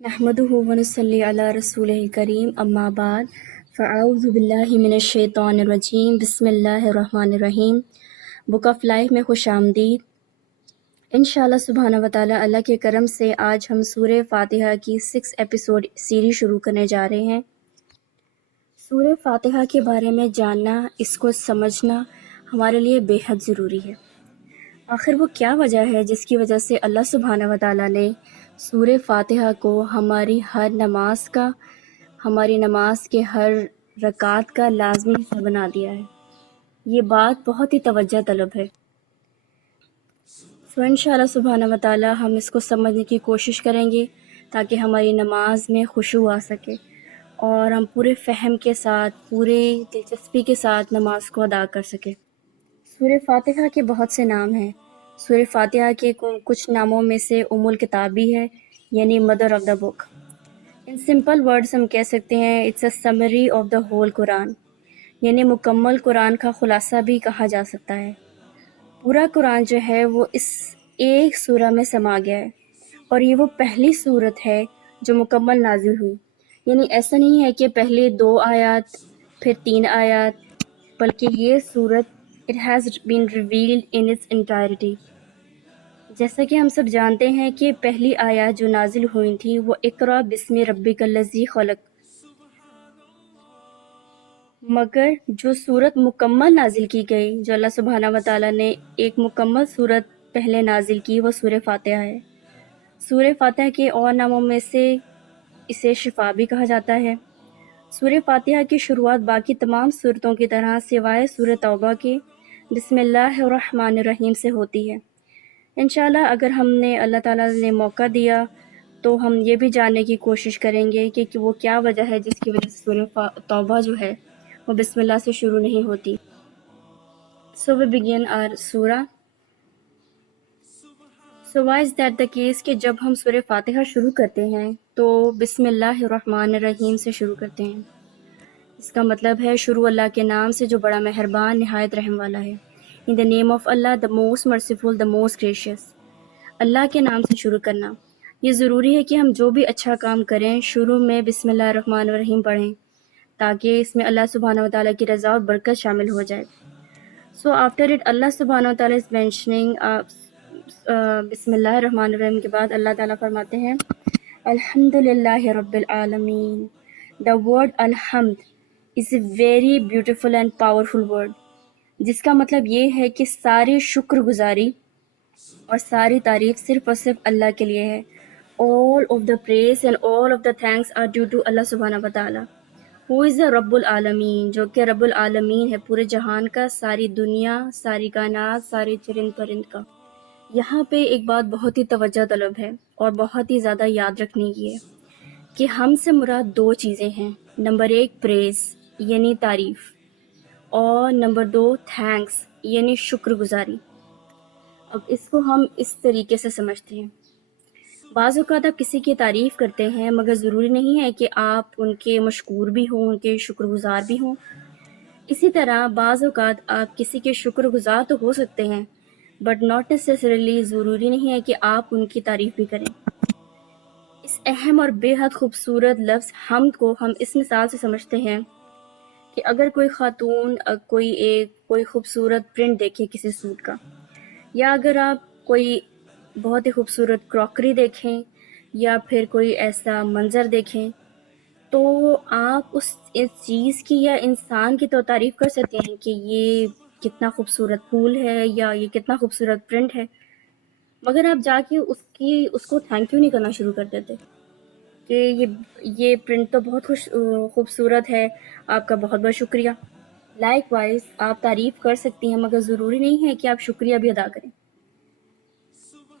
نحمده ونصلی علی رسولہ الکریم اما بعد فاعوذ باللہ من الشیطان الرجیم بسم اللہ الرحمن الرحیم۔ بک آف لائف میں خوش آمدید۔ انشاءاللہ سبحانہ وتعالی اللہ کے کرم سے آج ہم سورہ فاتحہ کی 6 ایپیسوڈ سیریز شروع کرنے جا رہے ہیں۔ سورہ فاتحہ کے بارے میں جاننا، اس کو سمجھنا ہمارے لیے بے حد ضروری ہے۔ آخر وہ کیا وجہ ہے جس کی وجہ سے اللہ سبحانہ وتعالیٰ نے سورہ فاتحہ کو ہماری نماز کے ہر رکعت کا لازمی حصہ بنا دیا ہے؟ یہ بات بہت ہی توجہ طلب ہے۔ انشاءاللہ سبحانہ وتعالیٰ ہم اس کو سمجھنے کی کوشش کریں گے تاکہ ہماری نماز میں خشوع آ سکے اور ہم پورے فہم کے ساتھ، پورے دلچسپی کے ساتھ نماز کو ادا کر سکیں۔ سورہ فاتحہ کے بہت سے نام ہیں۔ سورہ فاتحہ کے کچھ ناموں میں سے الکتاب بھی ہے، یعنی mother of the book. In simple words ہم کہہ سکتے ہیں it's a summary of the whole قرآن، یعنی مکمل قرآن کا خلاصہ بھی کہا جا سکتا ہے۔ پورا قرآن جو ہے وہ اس ایک سورہ میں سما گیا ہے، اور یہ وہ پہلی سورت ہے جو مکمل نازل ہوئی۔ یعنی ایسا نہیں ہے کہ پہلے 2 آیات پھر 3 آیات، بلکہ یہ سورت it has been revealed in its entirety۔ جیسا کہ ہم سب جانتے ہیں کہ پہلی آیات جو نازل ہوئی تھی وہ اقرأ بسم ربک الذی خلق، مگر جو سورت مکمل نازل کی گئی، جو اللہ سبحانہ وتعالیٰ نے ایک مکمل سورت پہلے نازل کی، وہ سورہ فاتحہ ہے۔ سورہ فاتحہ کے اور ناموں میں سے اسے شفا بھی کہا جاتا ہے۔ سورہ فاتحہ کی شروعات باقی تمام سورتوں کی طرح سوائے سورہ توبہ کے بسم اللہ الرحمن الرحیم سے ہوتی ہے۔ انشاءاللہ اگر ہم نے اللہ تعالیٰ نے موقع دیا تو ہم یہ بھی جاننے کی کوشش کریں گے کہ وہ کیا وجہ ہے جس کی وجہ سے سورہ توبہ جو ہے وہ بسم اللہ سے شروع نہیں ہوتی۔ So we begin our surah. So why is that the case کہ جب ہم سورہ فاتحہ شروع کرتے ہیں تو بسم اللہ الرحمن الرحیم سے شروع کرتے ہیں؟ اس کا مطلب ہے شروع اللہ کے نام سے جو بڑا مہربان نہایت رحم والا ہے۔ In the name of Allah, the most merciful, the most gracious۔ اللہ کے نام سے شروع کرنا۔ یہ ضروری ہے کہ ہم جو بھی اچھا کام کریں شروع میں بسم اللہ الرحمن الرحیم پڑھیں، تاکہ اس میں اللہ سبحانہ وتعالیٰ کی رضا اور برکت شامل ہو جائے۔ So after it اللہ سبحانہ وتعالیٰ is mentioning بسم اللہ الرحمن الرحیم کے بعد اللہ تعالیٰ فرماتے ہیں الحمدللہ رب العالمین۔ The word الحمد is a very beautiful and powerful word، جس کا مطلب یہ ہے کہ ساری شکر گزاری اور ساری تعریف صرف اور صرف اللہ کے لیے ہے۔ All of the praise and all of the thanks are due to اللہ سبحانہ وتعالیٰ who is the رب العالمین، جو کہ رب العالمین ہے، پورے جہان کا، ساری دنیا، ساری کائنات، سارے چرند پرند کا۔ یہاں پہ ایک بات بہت ہی توجہ طلب ہے اور بہت ہی زیادہ یاد رکھنے کی ہے کہ ہم سے مراد 2 چیزیں ہیں۔ نمبر 1 پریز یعنی تعریف، اور نمبر 2 تھینکس یعنی شکر گزاری۔ اب اس کو ہم اس طریقے سے سمجھتے ہیں، بعض اوقات آپ کسی کی تعریف کرتے ہیں مگر ضروری نہیں ہے کہ آپ ان کے مشکور بھی ہوں، ان کے شکر گزار بھی ہوں۔ اسی طرح بعض اوقات آپ کسی کے شکر گزار تو ہو سکتے ہیں بٹ ناٹ نیسیسریلی ضروری نہیں ہے کہ آپ ان کی تعریف بھی کریں۔ اس اہم اور بے حد خوبصورت لفظ حمد کو ہم اس مثال سے سمجھتے ہیں کہ اگر کوئی خاتون کوئی خوبصورت پرنٹ دیکھے کسی سوٹ کا، یا اگر آپ کوئی بہت ہی خوبصورت کراکری دیکھیں یا پھر کوئی ایسا منظر دیکھیں، تو آپ اس چیز کی یا انسان کی تو تعریف کر سکتے ہیں کہ یہ کتنا خوبصورت پھول ہے یا یہ کتنا خوبصورت پرنٹ ہے، مگر آپ جا کے اس کو تھینک یو نہیں کرنا شروع کر دیتے کہ یہ پرنٹ تو بہت خوبصورت ہے، آپ کا بہت بہت شکریہ۔ لائک وائز آپ تعریف کر سکتی ہیں مگر ضروری نہیں ہے کہ آپ شکریہ بھی ادا کریں۔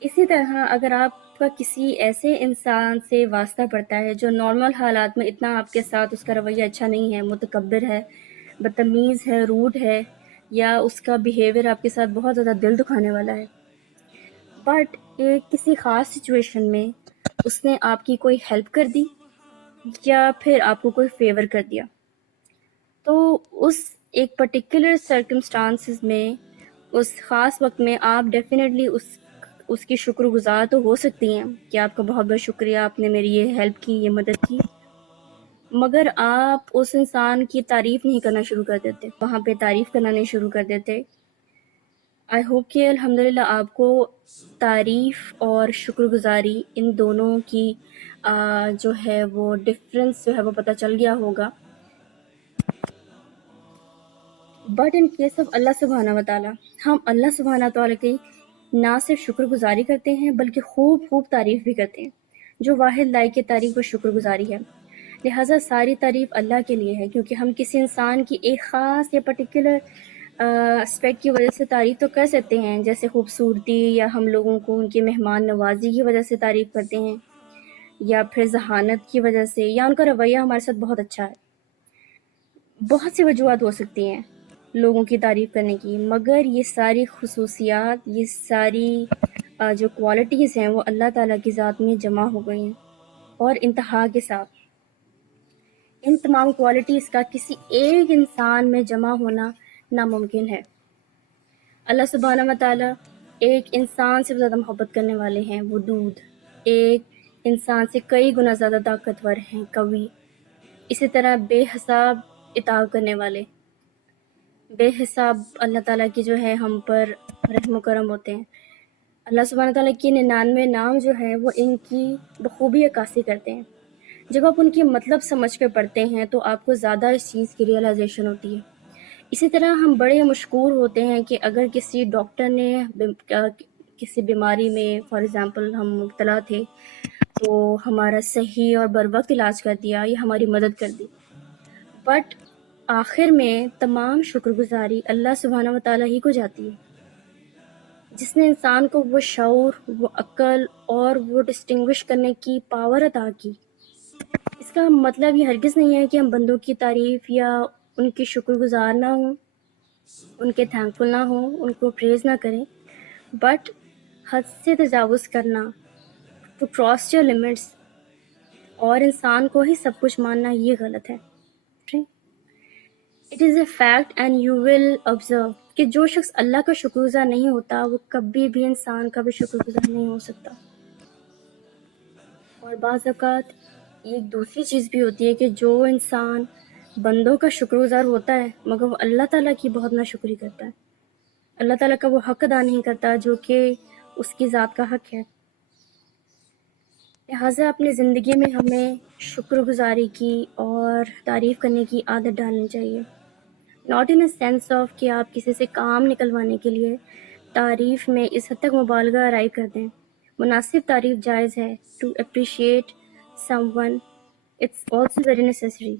اسی طرح اگر آپ کا کسی ایسے انسان سے واسطہ پڑتا ہے جو نارمل حالات میں اتنا آپ کے ساتھ اس کا رویہ اچھا نہیں ہے، متکبر ہے، بدتمیز ہے، روڈ ہے، یا اس کا بیہیویئر آپ کے ساتھ بہت زیادہ دل دکھانے والا ہے، بٹ کسی خاص سچویشن میں اس نے آپ کی کوئی ہیلپ کر دی یا پھر آپ کو کوئی فیور کر دیا، تو اس ایک پرٹیکولر سرکمسٹانسز میں، اس خاص وقت میں آپ ڈیفینیٹلی اس کی شکر گزار تو ہو سکتی ہیں کہ آپ کا بہت بہت شکریہ، آپ نے میری یہ ہیلپ کی، یہ مدد کی، مگر آپ اس انسان کی تعریف نہیں کرنا شروع کر دیتے، وہاں پہ تعریف کرنا نہیں شروع کر دیتے۔ آئی ہوپ کہ الحمدللہ آپ کو تعریف اور شکر گزاری ان دونوں کی جو ہے وہ ڈفرینس جو ہے وہ پتہ چل گیا ہوگا۔ بٹ ان کیس آف اللہ سبحانہ و تعالیٰ، ہم اللہ سبحانہ تعالیٰ کی نہ صرف شکر گزاری کرتے ہیں بلکہ خوب خوب تعریف بھی کرتے ہیں، جو واحد لائق تعریف و شکر گزاری ہے۔ لہٰذا ساری تعریف اللہ کے لیے ہے، کیونکہ ہم کسی انسان کی ایک خاص یا پرٹیکولر اسپیکٹ کی وجہ سے تعریف تو کر سکتے ہیں، جیسے خوبصورتی، یا ہم لوگوں کو ان کی مہمان نوازی کی وجہ سے تعریف کرتے ہیں، یا پھر ذہانت کی وجہ سے، یا ان کا رویہ ہمارے ساتھ بہت اچھا ہے۔ بہت سی وجوہات ہو سکتی ہیں لوگوں کی تعریف کرنے کی، مگر یہ ساری خصوصیات، یہ ساری جو کوالٹیز ہیں وہ اللہ تعالیٰ کی ذات میں جمع ہو گئی ہیں، اور انتہا کے ساتھ ان تمام کوالٹیز کا کسی ایک انسان میں جمع ہونا ناممکن ہے۔ اللہ سبحانہ و تعالیٰ ایک انسان سے زیادہ محبت کرنے والے ہیں، ودود، ایک انسان سے کئی گنا زیادہ طاقتور ہیں، قوی، اسی طرح بے حساب عطا کرنے والے، بے حساب اللہ تعالیٰ کی جو ہے ہم پر رحم و کرم ہوتے ہیں۔ اللہ سبحانہ تعالیٰ کی 99 نام جو ہے وہ ان کی بخوبی عکاسی کرتے ہیں۔ جب آپ ان کی مطلب سمجھ کر پڑھتے ہیں تو آپ کو زیادہ اس چیز کی ریئلائزیشن ہوتی ہے۔ اسی طرح ہم بڑے مشکور ہوتے ہیں کہ اگر کسی ڈاکٹر نے کسی بیماری میں فار ایگزامپل ہم مبتلا تھے تو ہمارا صحیح اور بر وقت علاج کر دیا یا ہماری مدد کر دی، بٹ آخر میں تمام شکر گزاری اللہ سبحانہ و تعالیٰ ہی کو جاتی ہے، جس نے انسان کو وہ شعور، وہ عقل اور وہ ڈسٹنگوش کرنے کی پاور عطا کی۔ اس کا مطلب یہ ہرگز نہیں ہے کہ ہم بندوں کی تعریف یا ان کی شکر گزار نہ ہوں، ان کے تھینکفل نہ ہوں، ان کو پریز نہ کریں، بٹ حد سے تجاوز کرنا، ٹو کراس یور لمٹس، اور انسان کو ہی سب کچھ ماننا، یہ غلط ہے۔ It is a fact and you will observe کہ جو شخص اللہ کا شکر گزار نہیں ہوتا وہ کبھی بھی انسان کا بھی شکر گزار نہیں ہو سکتا۔ اور بعض اوقات ایک دوسری چیز بھی ہوتی ہے کہ جو انسان بندوں کا شکر گزار ہوتا ہے مگر وہ اللہ تعالیٰ کی بہت ناشکری کرتا ہے، اللہ تعالیٰ کا وہ حق ادا نہیں کرتا جو کہ اس کی ذات کا حق ہے۔ لہٰذا اپنی زندگی میں ہمیں شکر گزاری کی اور تعریف کرنے کی عادت ڈالنی چاہیے، not in a sense of کہ آپ کسی سے کام نکلوانے کے لیے تعریف میں اس حد تک مبالغہ آرائی کر دیں۔ مناسب تعریف جائز ہے، to appreciate someone it's also very necessary.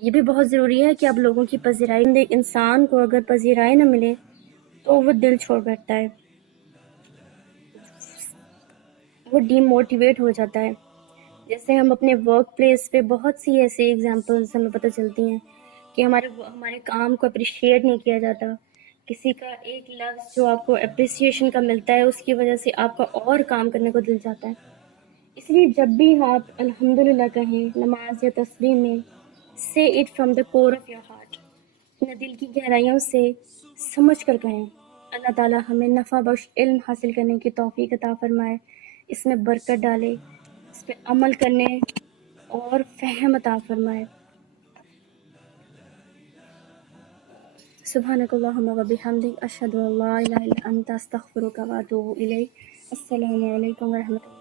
یہ بھی بہت ضروری ہے کہ آپ لوگوں کی پذیرائی، ایک انسان کو اگر پذیرائی نہ ملے تو وہ دل چھوڑ بیٹھتا ہے، وہ ڈی موٹیویٹ ہو جاتا ہے۔ جیسے ہم اپنے ورک پلیس پہ بہت سی ایسے ایگزامپلس ہمیں پتہ چلتی ہیں کہ ہمارے کام کو اپریشیٹ نہیں کیا جاتا، کسی کا ایک لفظ جو آپ کو اپریسیشن کا ملتا ہے اس کی وجہ سے آپ کا اور کام کرنے کو دل جاتا ہے۔ اس لیے جب بھی آپ الحمدللہ کہیں نماز یا تسبیح میں، say it from the core of your heart، اپنے دل کی گہرائیوں سے سمجھ کر کہیں۔ اللہ تعالیٰ ہمیں نفع بخش علم حاصل کرنے کی توفیق عطا فرمائے، اس میں برکت ڈالے، اس پہ عمل کرنے اور فہم عطا فرمائے۔ سبحانک اللہم و بحمدک، اشہد ان لا الہ الا انت، استغفرک و اتوب الیک۔ السلام علیکم ورحمۃ اللہ۔